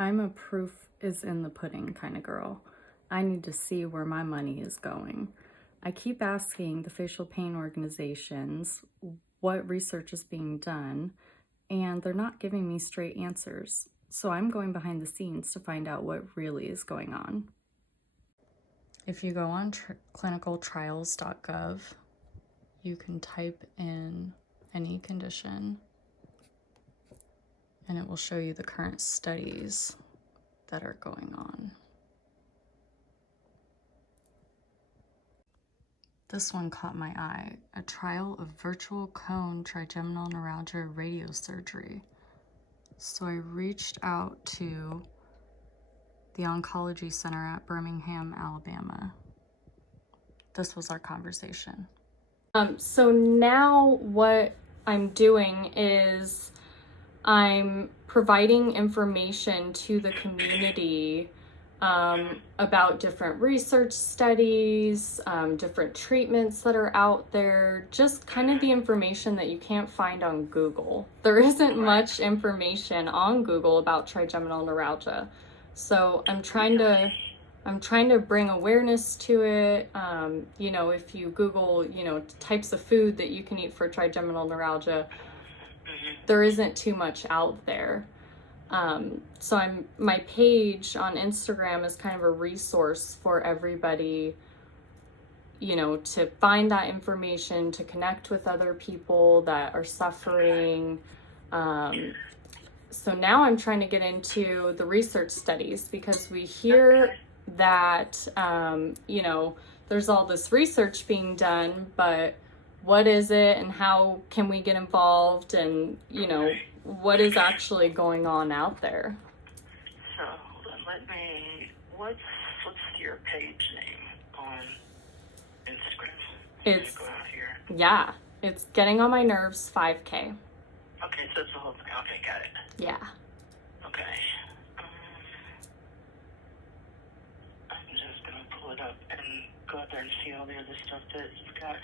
I'm a proof is in the pudding kind of girl. I need to see where my money is going. I keep asking the facial pain organizations what research is being done, and they're not giving me straight answers. So I'm going behind the scenes to find out what really is going on. If you go on clinicaltrials.gov, you can type in any condition, and it will show you the current studies that are going on. This one caught my eye, a trial of virtual cone trigeminal neuralgia radiosurgery. So I reached out to the oncology center at Birmingham, Alabama. This was our conversation. So now what I'm doing is I'm providing information to the community about different research studies, different treatments that are out there, just kind of the information that you can't find on Google. There isn't much information on Google about trigeminal neuralgia. So I'm trying to bring awareness to it. If you Google, types of food that you can eat for trigeminal neuralgia, there isn't too much out there. So my page on Instagram is kind of a resource for everybody, to find that information, to connect with other people that are suffering. So now I'm trying to get into the research studies, because we hear that, there's all this research being done, but what is it and how can we get involved, and, what is actually going on out there? So what's your page name on Instagram? It's, go out here. Yeah, it's Getting on My Nerves 5K. Okay, so it's the whole thing. Okay, got it. Yeah. Okay. I'm just gonna pull it up and go out there and see all the other stuff that you've got.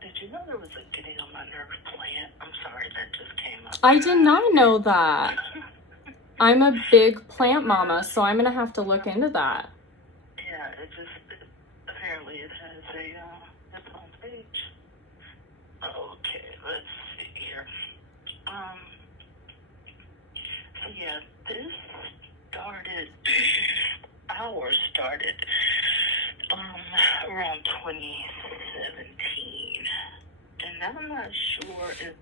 Did you know there was a Getting on My Nerves plant? I'm sorry, that just came up. I did not know that. I'm a big plant mama, so I'm gonna have to look into that. Yeah, apparently it has its own page. Okay, let's see here. So yeah, this started around 2017. And I'm not sure if,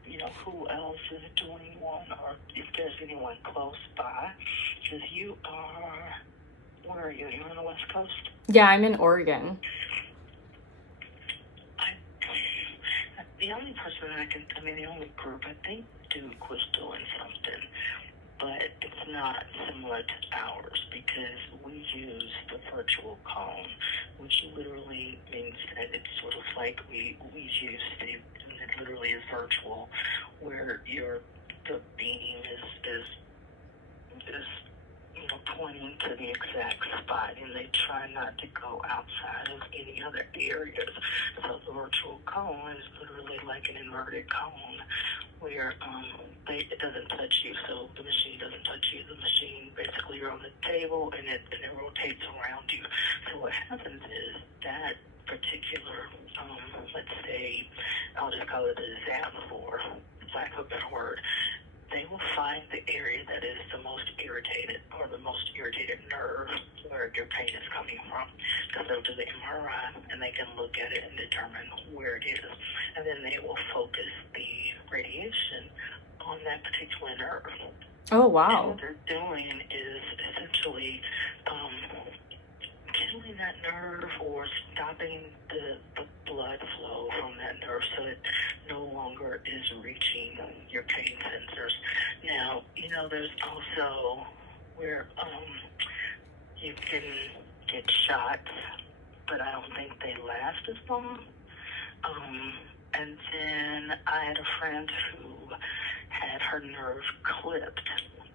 who else is doing one, or if there's anyone close by. Because where are you? You're on the West Coast? Yeah, I'm in Oregon. The only person the only group I think Duke was doing something, but it's not similar to ours, because we use the virtual cone, which literally means that it's sort of like we use it literally is virtual, where the beam is pointing to the exact spot, and they try not to go outside of any other areas. So the virtual cone is literally like an inverted cone, where it doesn't touch you, so the machine doesn't touch you. The machine, basically, you're on the table, and it rotates around you. So what happens is that particular, let's say, I'll just call it a exam, for lack of a better word, they will find the area that is the most irritated, or the most irritated nerve where your pain is coming from. Because they'll do the MRI, and they can look at it and determine where it is. And then they will focus the radiation on that particular nerve. Oh, wow. And what they're doing is essentially killing that nerve, or stopping the blood flow from that nerve, so it no longer is reaching your pain sensors. Now, there's also where you can get shots, but I don't think they last as long. And then I had a friend who had her nerve clipped,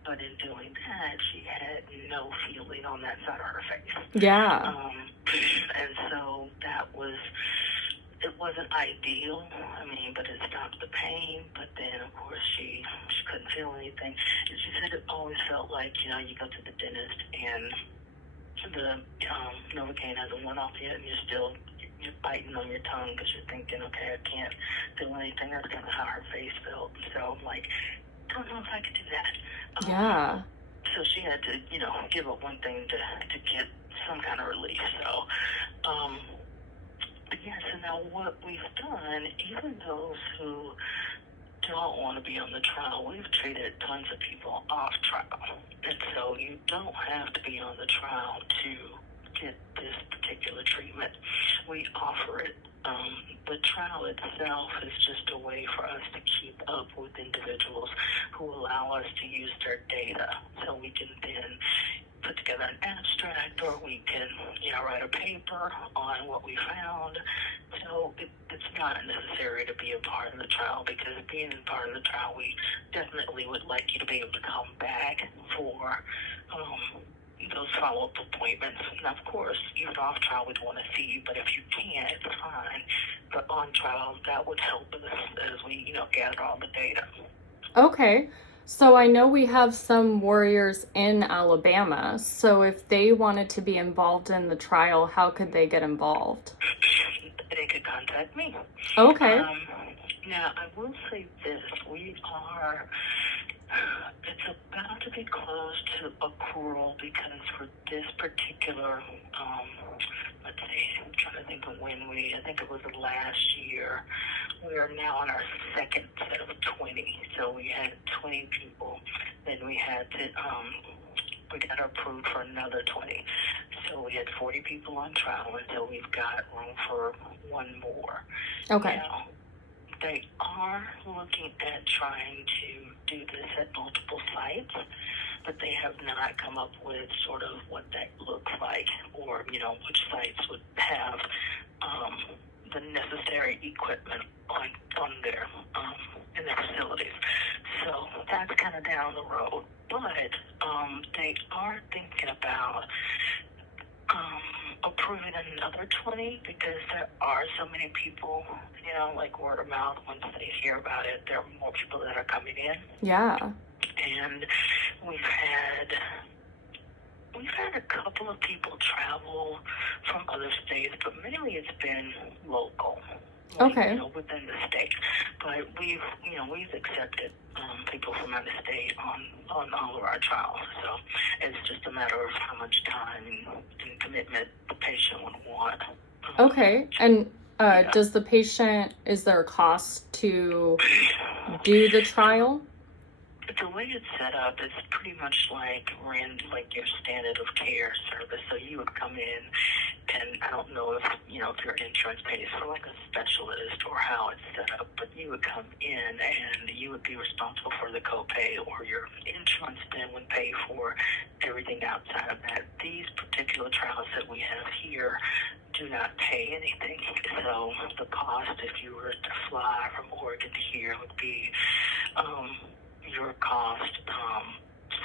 but in doing that, she had no feeling on that side of her face. Yeah. And so that was it wasn't ideal. I mean, but it stopped the pain. But then, of course, she couldn't feel anything. And she said it always felt like, you go to the dentist and the Novocaine hasn't worn off yet, and you're biting on your tongue because you're thinking, okay, I can't feel anything. That's kind of how her face felt. So I'm like, don't know if I could do that. Yeah. So she had to, give up one thing to get some kind of relief. So, but yeah, so now what we've done, even those who don't want to be on the trial, we've treated tons of people off trial. And so you don't have to be on the trial to get this particular treatment. We offer it. The trial itself is just a way for us to keep up with individuals who allow us to use their data, so we can then put together an abstract, or we can, write a paper on what we found. So it's not necessary to be a part of the trial, because being a part of the trial, we definitely would like you to be able to come back for those follow-up appointments. And of course, even off trial, we'd want to see you, but if you can't, it's fine. But on trial, that would help us as we, gather all the data. Okay. So I know we have some warriors in Alabama. So if they wanted to be involved in the trial, how could they get involved? They could contact me. Okay. Now, I will say this. It's about to be closed to accrual, because for this particular, let's see, I'm trying to think of I think it was last year, we are now on our second set of 20. So we had 20 people, then we got approved for another 20. So we had 40 people on trial, and so we've got room for one more. Okay. Now, they are looking at trying to do this at multiple sites, but they have not come up with sort of what that looks like, or, which sites would have the necessary equipment on their in their facilities. So that's kind of down the road. But they are thinking about approving another 20, because there are so many people, like word of mouth, once they hear about it, there are more people that are coming in. Yeah. And we've had a couple of people travel from other states, but mainly it's been local. Okay. Within the state. But we've accepted people from out of state on all of our trials. So it's just a matter of how much time and commitment the patient would want. Okay. And is there a cost to do the trial? The way it's set up, it's pretty much like your standard of care service. So you would come in, and I don't know if your insurance pays for like a specialist or how it's set up, but you would come in and you would be responsible for the copay, or your insurance then would pay for everything outside of that. These particular trials that we have here do not pay anything. So the cost, if you were to fly from Oregon to here, would be your cost,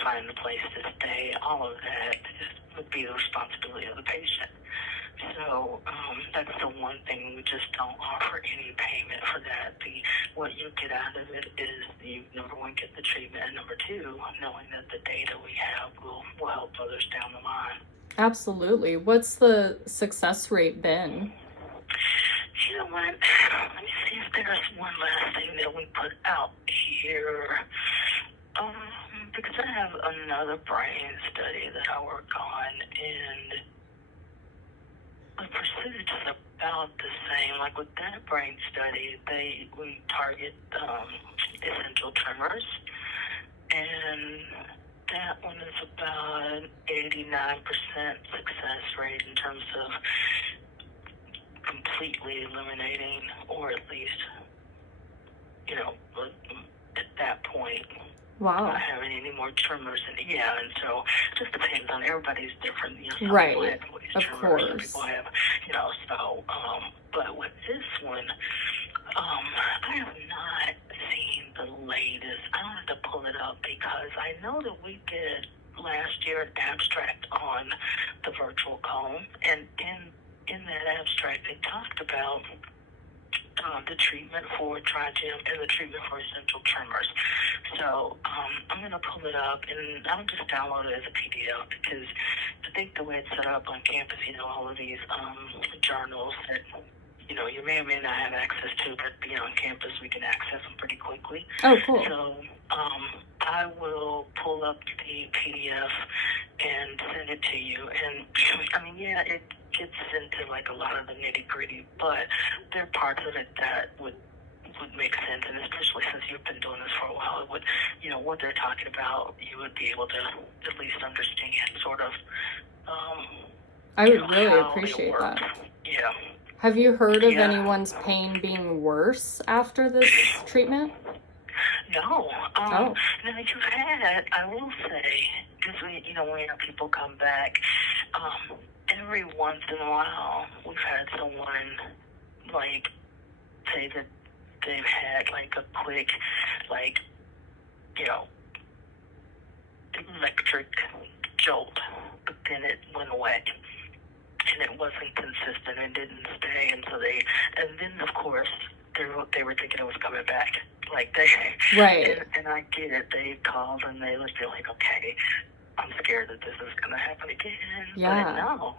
finding a place to stay, all of that would be the responsibility of the patient. So that's the one thing, we just don't offer any payment for that. What you get out of it is you, number one, get the treatment, and number two, knowing that the data we have will help others down the line. Absolutely. What's the success rate been? You know what? Let me see if there's one last thing that we put out here. Because I have another brain study that I work on, and the percentage is about the same. Like with that brain study, we target essential tremors, and that one is about an 89% success rate in terms of completely eliminating, or at least, at that point, wow, not having any more tremors. And so it just depends on, everybody's different. Some right, people have of tremors, course. some people have, so, but with this one, I have not seen the latest. I don't have to pull it up, because I know that we did last year an abstract on the virtual cone, and in that abstract they talked about the treatment for Trigem and the treatment for essential tremors. So I'm going to pull it up, and I'll just download it as a PDF because I think the way it's set up on campus, all of these journals that, you may or may not have access to, but on campus we can access them pretty quickly. Oh, cool. So I will pull up the PDF and send it to you. And it gets into like a lot of the nitty gritty, but there are parts of it that would make sense, and especially since you've been doing this for a while, it would, what they're talking about, you would be able to at least understand sort of. I would really appreciate that. Yeah. Have you heard of anyone's pain being worse after this treatment? No. Oh. Now that you've had, I will say, because when people come back, every once in a while, we've had someone like say that they've had like a quick, like, electric jolt, but then it went away. And it wasn't consistent and didn't stay, and then of course they were thinking it was coming back, like they right. And I get it. They called and they would be like, okay, I'm scared that this is gonna happen again. Yeah. But no,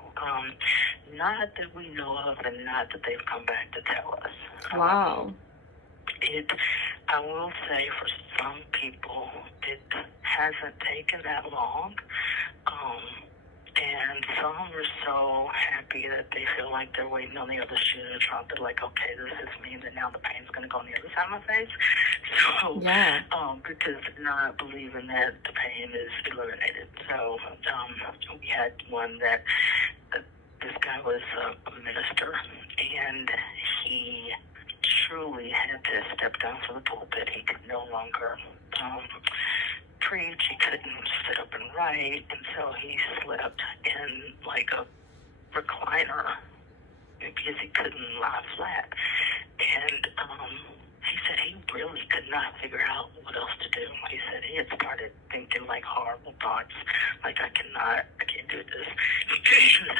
not that we know of, and not that they've come back to tell us. Wow. I will say for some people it hasn't taken that long. And some are so happy that they feel like they're waiting on the other shoe to drop. They're like, okay, this just means that now the pain's going to go on the other side of my face. So, because they're not believing that the pain is eliminated. So, we had one that this guy was a minister, and he truly had to step down from the pulpit. He could no longer preach. He couldn't sit up and write, and so he slept in like a recliner because he couldn't lie flat. And he said he really could not figure out what else to do. He said he had started thinking like horrible thoughts, like I can't do this.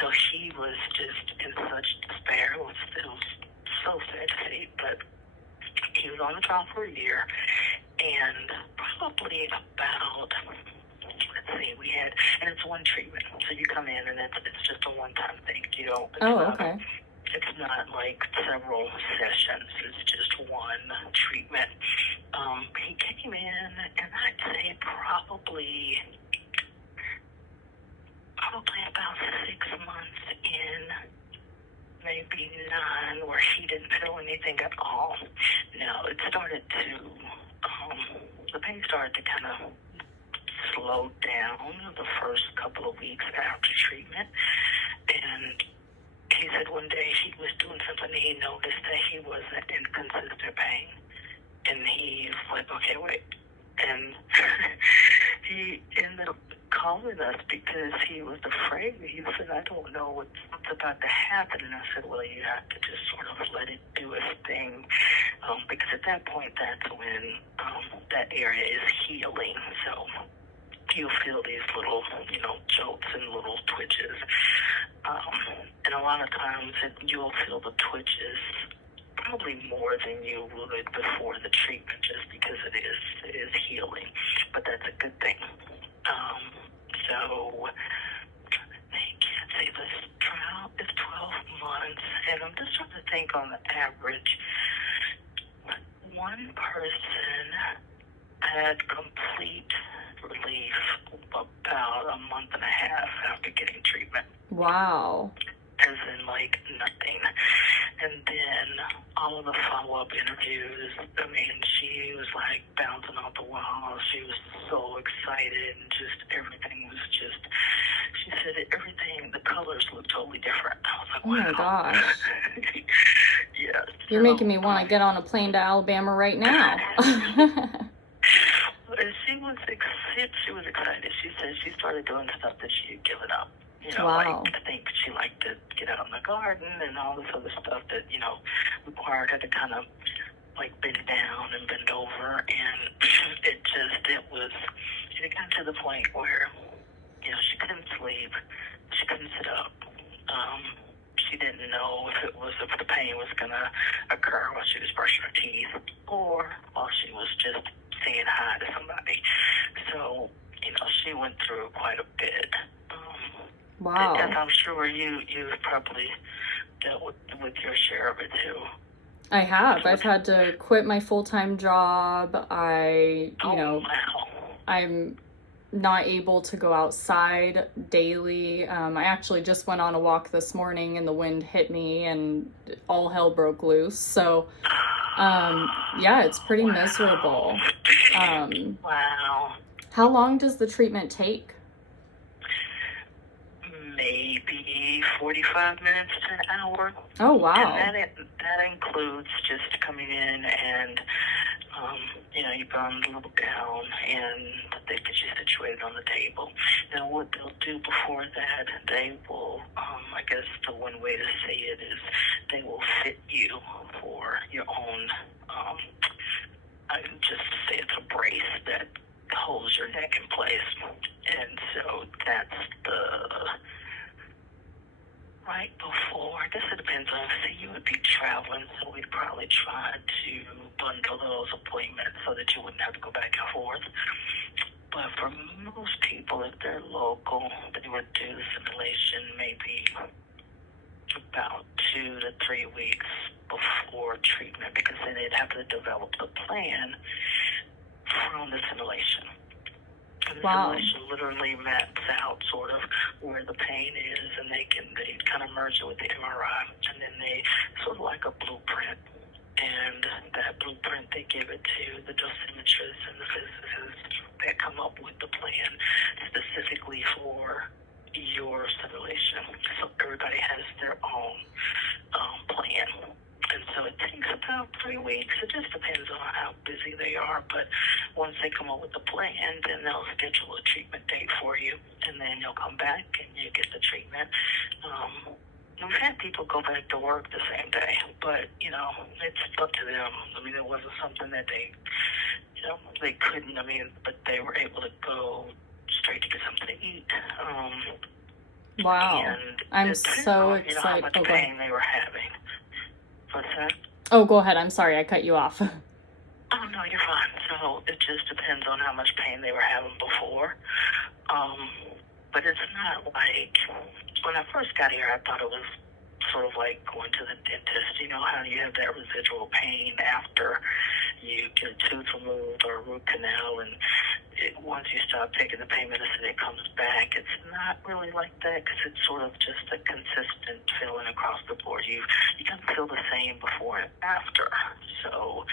So he was just in such despair. It was so sad to see, but he was on the trial for a year. And probably about, we had, and it's one treatment. So you come in and it's just a one-time thing. Okay. It's not like several sessions. It's just one treatment. He came in, and I'd say probably about 6 months in, maybe 9, where he didn't feel anything at all. Now, it started to, the pain started to kind of slow down the first couple of weeks after treatment. And he said one day he was doing something and he noticed that he wasn't in consistent pain. And he was like, okay, wait. And he ended up calling us because he was afraid. He said, I don't know what's about to happen. And I said, well, you have to just sort of let it do its thing. Because at that point, that's when that area is healing. So you'll feel these little, jolts and little twitches. And a lot of times you'll feel the twitches probably more than you would before the treatment, just because it is healing. But that's a good thing. So let's see, this trial is 12 months, and I'm just trying to think on the average. One person had complete relief about a month and a half after getting treatment. Wow. As in, like, nothing. And then all of the follow-up interviews, she was, like, bouncing off the walls. She was so excited, and just everything was just, she said everything, the colors looked totally different. I was like, wow. Oh, my gosh. Yes. You're making me want to get on a plane to Alabama right now. She was excited. She said she started doing stuff that she had given up. Wow. Like, I think she liked to get out in the garden and all this other stuff that, required her to kind of, like, bend down and bend over. And it got to the point where, she couldn't sleep. She couldn't sit up. She didn't know know if the pain was going to occur while she was brushing her teeth or while she was just saying hi to somebody. So, she went through quite a bit. Wow. As I'm sure you've probably dealt with your share of it too. I have. I've had to quit my full-time job. Wow. I'm not able to go outside daily. I actually just went on a walk this morning and the wind hit me and all hell broke loose. So, yeah, it's pretty miserable. Wow. How long does the treatment take? Maybe 45 minutes to an hour. Oh, wow. And that includes just coming in and, you put on the little gown and they get you situated on the table. Now, what they'll do before that, they will, I guess the one way to say it is they will fit you for your own, I can just say it's a brace that holds your neck in place. And so that's right before, I guess it depends on, say you would be traveling, so we'd probably try to bundle those appointments so that you wouldn't have to go back and forth. But for most people, if they're local, they would do the simulation maybe about 2 to 3 weeks before treatment, because then they'd have to develop the plan from the simulation. And the simulation literally maps out sort of where the pain is, and they kind of merge it with the MRI, and then they sort of like a blueprint. And that blueprint, they give it to the dosimetrists and the physicists that come up with the plan specifically for your simulation. So everybody has their own plan. And so it takes about 3 weeks. It just depends on how busy they are. But once they come up with the plan, then they'll schedule a treatment date for you. And then you'll come back and you get the treatment. We've had people go back to work the same day. But, it's up to them. I mean, it wasn't something that they couldn't. But they were able to go straight to get something to eat. Wow. I'm so excited. How much pain they were having. What's that? Oh, go ahead. I'm sorry. I cut you off. Oh, no, you're fine. So it just depends on how much pain they were having before. But it's not like, when I first got here, I thought it was sort of like going to the dentist. You know how you have that residual pain after you get a tooth removed or a root canal, and once you stop taking the pain medicine, it comes back. It's not really like that, because it's sort of just a consistent feeling across the board. You can feel the same before and after. So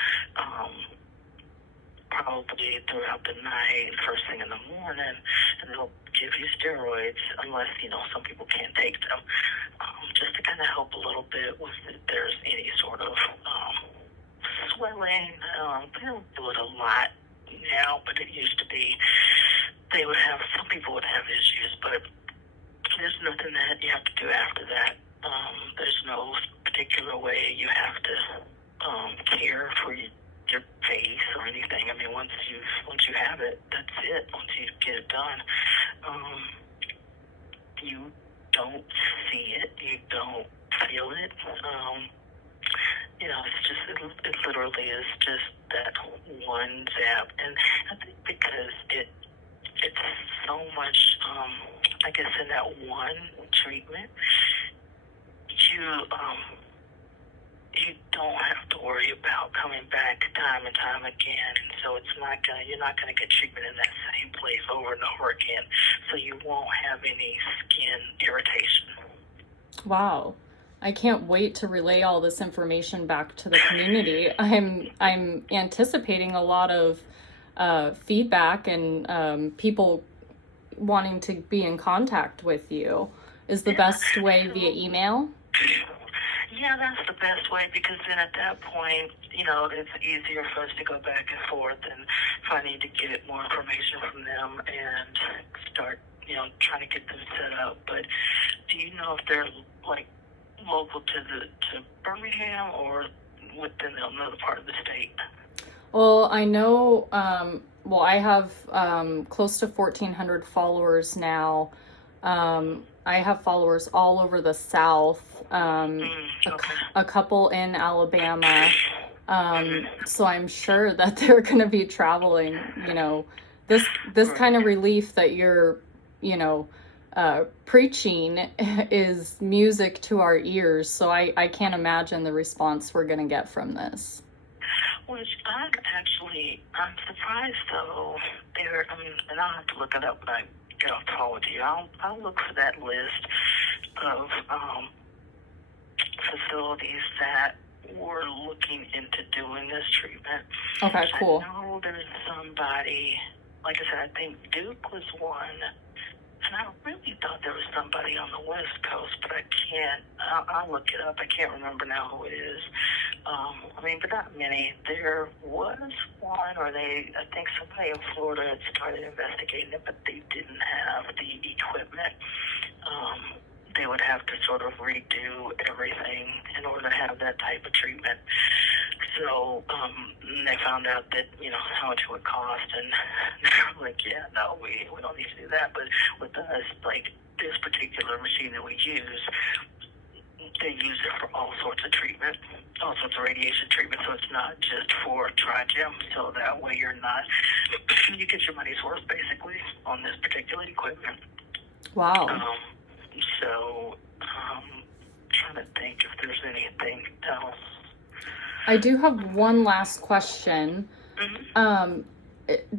probably throughout the night, first thing in the morning, and they'll give you steroids, unless, some people can't take them, just to kind of help a little bit with if there's any sort of swelling. They don't do it a lot now, but it used to be, some people would have issues, but there's nothing that you have to do after that. There's no particular way you have to care for your face or anything. I mean, once you have it, that's it. Once you get it done, you don't see it, you don't feel it. It literally is just that one zap, and I think because it's so much, I guess in that one treatment, you don't have to worry about coming back time and time again, and so you're not gonna get treatment in that same place over and over again, so you won't have any skin irritation. Wow. I can't wait to relay all this information back to the community. I'm anticipating a lot of feedback and people wanting to be in contact with you. Is the best way via email? Yeah, that's the best way, because then at that point, it's easier for us to go back and forth, and if I need to get more information from them and start, trying to get them set up. But do you know if they're like local to Birmingham or within another part of the state? Well, I know, I have close to 1,400 followers now. I have followers all over the South, Okay. a couple in Alabama. So I'm sure that they're going to be traveling, this kind of relief that you're, preaching is music to our ears. So I can't imagine the response we're going to get from this. Which I'm surprised though. And I'll have to look it up when I get off the call with you. I'll look for that list of facilities that were looking into doing this treatment. Okay, cool. I know there's somebody, like I said, I think Duke was one. And I really thought there was somebody on the West Coast, but I can't. I'll look it up. I can't remember now who it is. But not many. There was one, I think somebody in Florida had started investigating it, but they didn't have the equipment. They would have to sort of redo everything in order to have that type of treatment. So they found out that, how much it would cost, and they're like, yeah, no, we don't need to do that. But with us, like this particular machine that we use, they use it for all sorts of treatment, all sorts of radiation treatment. So it's not just for Trigem. So that way you get your money's worth basically on this particular equipment. Wow. Trying to think if there's anything else. I do have one last question. Mm-hmm.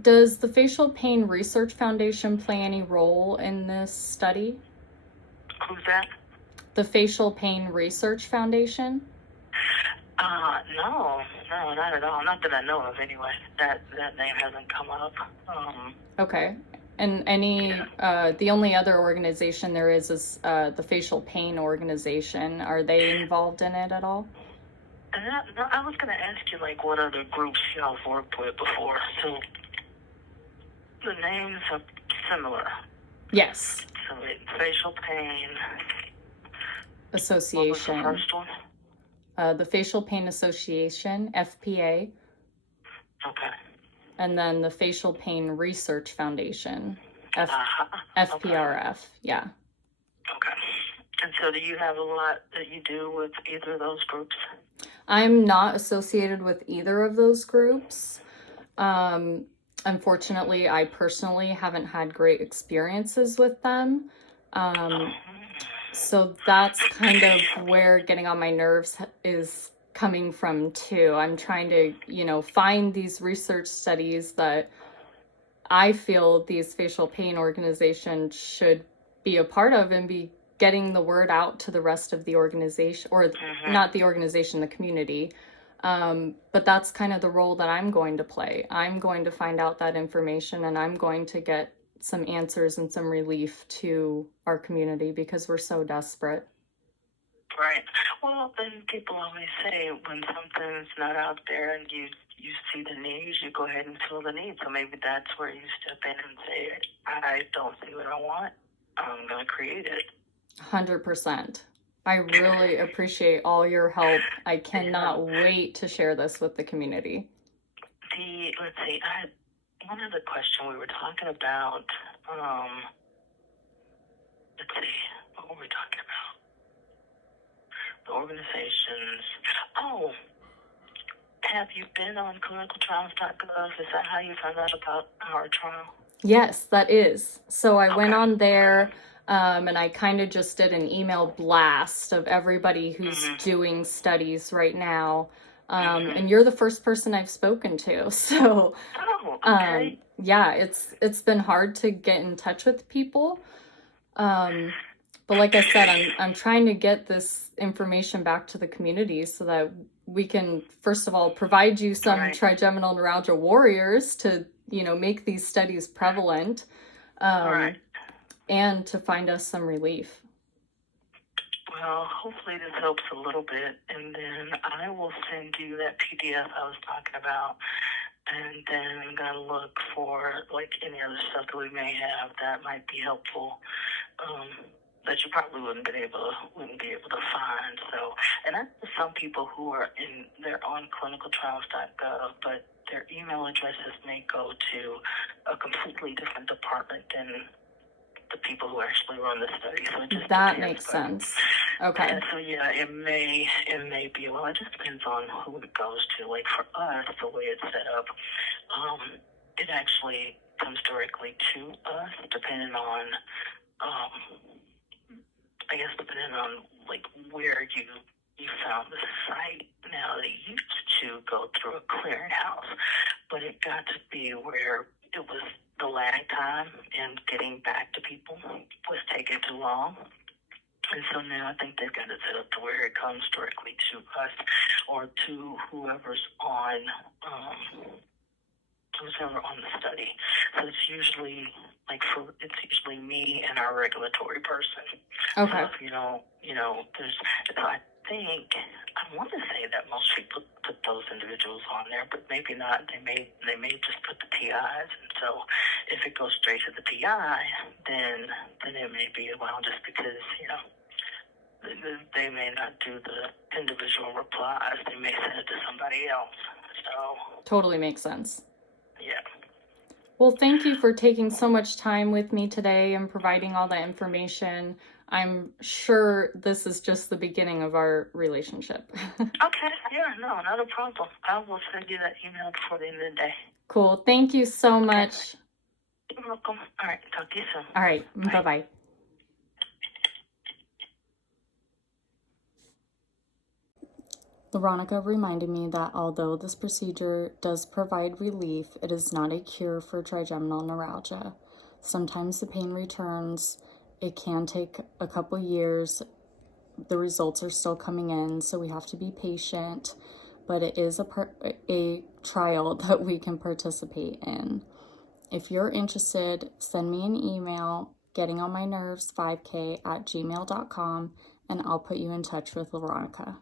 Does the Facial Pain Research Foundation play any role in this study? Who's that? The Facial Pain Research Foundation? No, not at all. Not that I know of, anyway. That name hasn't come up. Okay. And the only other organization there is the Facial Pain Organization. Are they involved in it at all? No, I was going to ask you, like, what other groups y'all have worked with before. So the names are similar. Yes. So Facial Pain Association. What was the first one? The Facial Pain Association, FPA. Okay. And then the Facial Pain Research Foundation, FPRF. Okay. Yeah. Okay. And so do you have a lot that you do with either of those groups? I'm not associated with either of those groups. Unfortunately, I personally haven't had great experiences with them. So that's kind of where getting on my nerves is coming from too. I'm trying to, find these research studies that I feel these facial pain organizations should be a part of and be getting the word out to the rest of the organization, or not the organization, the community. But that's kind of the role that I'm going to play. I'm going to find out that information, and I'm going to get some answers and some relief to our community because we're so desperate. Right. Well, then people always say when something's not out there and you see the need, you go ahead and fill the need. So maybe that's where you step in and say, I don't see what I want. I'm going to create it. 100%. I really appreciate all your help. I cannot wait to share this with the community. Let's see, I had one other question. We were talking about, let's see, what were we talking about? The organizations. Oh, have you been on clinicaltrials.gov? Is that how you found out about our trial? Yes, that is. So I went on there. And I kind of just did an email blast of everybody who's doing studies right now. And you're the first person I've spoken to. So, okay. Yeah, it's been hard to get in touch with people. But like I said, I'm trying to get this information back to the community so that we can, first of all, provide you some trigeminal neuralgia warriors to, make these studies prevalent. And to find us some relief. Well, hopefully this helps a little bit, and then I will send you that PDF I was talking about, and then I'm going to look for, like, any other stuff that we may have that might be helpful, that you probably wouldn't be able to find. So, and I know some people who they're on clinicaltrials.gov, but their email addresses may go to a completely different department than the people who actually run the study. So it just That depends, makes sense. Okay. And so yeah, it may be, well, it just depends on who it goes to. Like for us, the way it's set up, it actually comes directly to us, depending on, I guess depending on like where you found the site. Now they used to go through a clearinghouse, but it got to be where it was the lag time and getting back to people was taking too long. And so now I think they've got it set up to where it comes directly to us or to whoever's on the study. So it's usually it's usually me and our regulatory person. Okay. So I want to say that most people put those individuals on there, but maybe not. They may just put the PIs. And so if it goes straight to the PI, then it may be a while just because, they may not do the individual replies. They may send it to somebody else. So Totally makes sense. yeah. Well, thank you for taking so much time with me today and providing all that information. I'm sure this is just the beginning of our relationship. Okay, yeah, no, not a problem. I will send you that email before the end of the day. Cool. Thank you so much. You're welcome. All right, talk to you soon. All right. Bye. Bye-bye. Veronica reminded me that although this procedure does provide relief, it is not a cure for trigeminal neuralgia. Sometimes the pain returns. It can take a couple years. The results are still coming in, so we have to be patient, but it is a trial that we can participate in. If you're interested, send me an email, gettingonmynerves5k@gmail.com, and I'll put you in touch with Veronica.